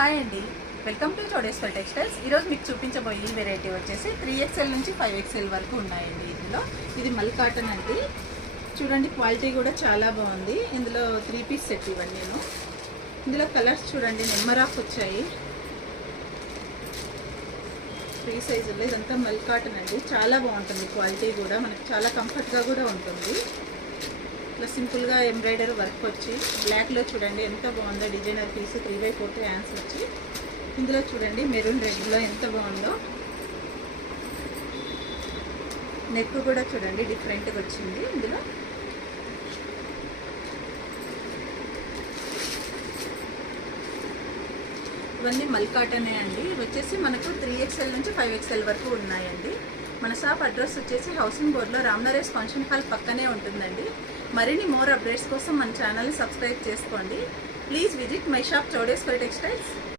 Hi అండి, welcome to Chowdeshwar textiles. ఈరోజు మీకు చూపించబోయే ఈ వెరైటీ వచ్చేసి 3XL నుంచి 5XL వరకు ఉన్నాయండి. ఇది మల్ కాటన్ అండి. చూడండి, క్వాలిటీ కూడా చాలా బాగుంది. ఇందులో 3 పీస్ సెట్ ఇవ్వండి. ఇందులో కలర్స్ చూడండి, నెంబర్ ఆఫ్ వచ్చాయి. 3 సైజుల్లో ఇదంతా మల్ కాటన్ అండి. చాలా బాగుంటుంది, క్వాలిటీ కూడా మనకు చాలా కంఫర్ట్గా కూడా ఉంటుంది. ఇట్లా సింపుల్గా ఎంబ్రాయిడరీ వర్క్ వచ్చి బ్లాక్లో చూడండి ఎంత బాగుందో. డిజైనర్ పీస్ 3/4 హ్యాండ్స్ వచ్చి ఇందులో చూడండి మెరూన్ రెడ్లో ఎంత బాగుందో. నెక్ కూడా చూడండి డిఫరెంట్గా వచ్చింది. ఇందులో ఇవన్నీ మల్ కాటనే అండి. ఇవి వచ్చేసి మనకు 3XL నుంచి 5XL వరకు ఉన్నాయండి. మన షాప్ అడ్రస్ వచ్చేసి హౌసింగ్ బోర్డ్లో రామ్నరేష్ ఫంక్షన్ హాల్ పక్కనే ఉంటుందండి. మరిన్ని మోర్ అప్డేట్స్ కోసం మన ఛానల్ని సబ్స్క్రైబ్ చేసుకోండి. Please visit my shop Chowdeshwar textiles.